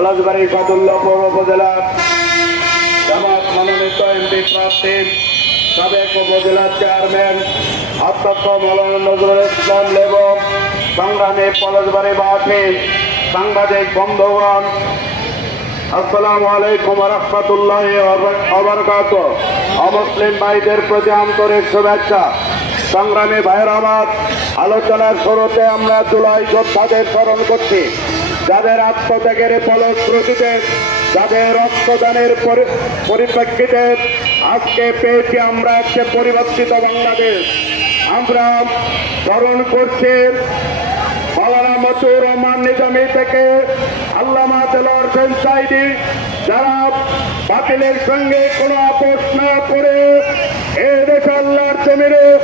পলাশবাড়ি ফতুল্লা পৌর উপজেলার জামাত মনোনীত এমপি প্রার্থী সাবেক উপজেলার চেয়ারম্যান অধ্যক্ষ মৌলানা নজরুল ইসলাম লেব সংগ্রামী পলাশবাড়িবাসী সাংবাদিক, বন্ধুগণ, আসসালামু আলাইকুম রহমতুল্লাহ অবরকাত অমুসলিম ভাইদের প্রতি আন্তরিক শুভেচ্ছা। সংগ্রামী আমার আলোচনার শুরুতে আমরা জুলাই যোদ্ধাদের স্মরণ করছি। যাদের আত্মত্যাগের ফলশ্রুতিতে, যাদের রক্তদানের পরি- পরিপ্রেক্ষিতে আজকে পেয়েছি আমরা একটি পরিবর্তিত বাংলাদেশ। আমরা স্মরণ করছি নিজামী থেকে যারা সঙ্গে কোনো করে এ আল্লাহর জমিনে,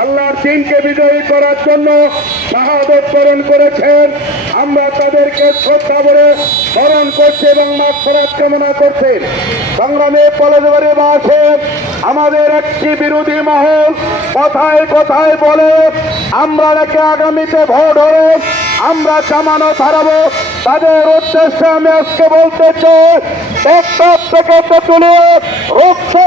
আল্লাহর দিনকে বিজয়ী করার জন্য শাহাদত বরণ করেছেন। আমরা তাদেরকে শ্রদ্ধা করে স্মরণ করছি এবং মাফরাত কামনা করছি। সংগ্রামে পলজবাড়ি বাসে আমাদের একটি বিরোধী মহল কথায় কথায় বলে, আমরা নাকি আগামীতে ভোট হলে আমরা জামানত হারাবো। তাদের উদ্দেশ্যে আমি আজকে বলতে চাই থেকে তেতুলে রূপসা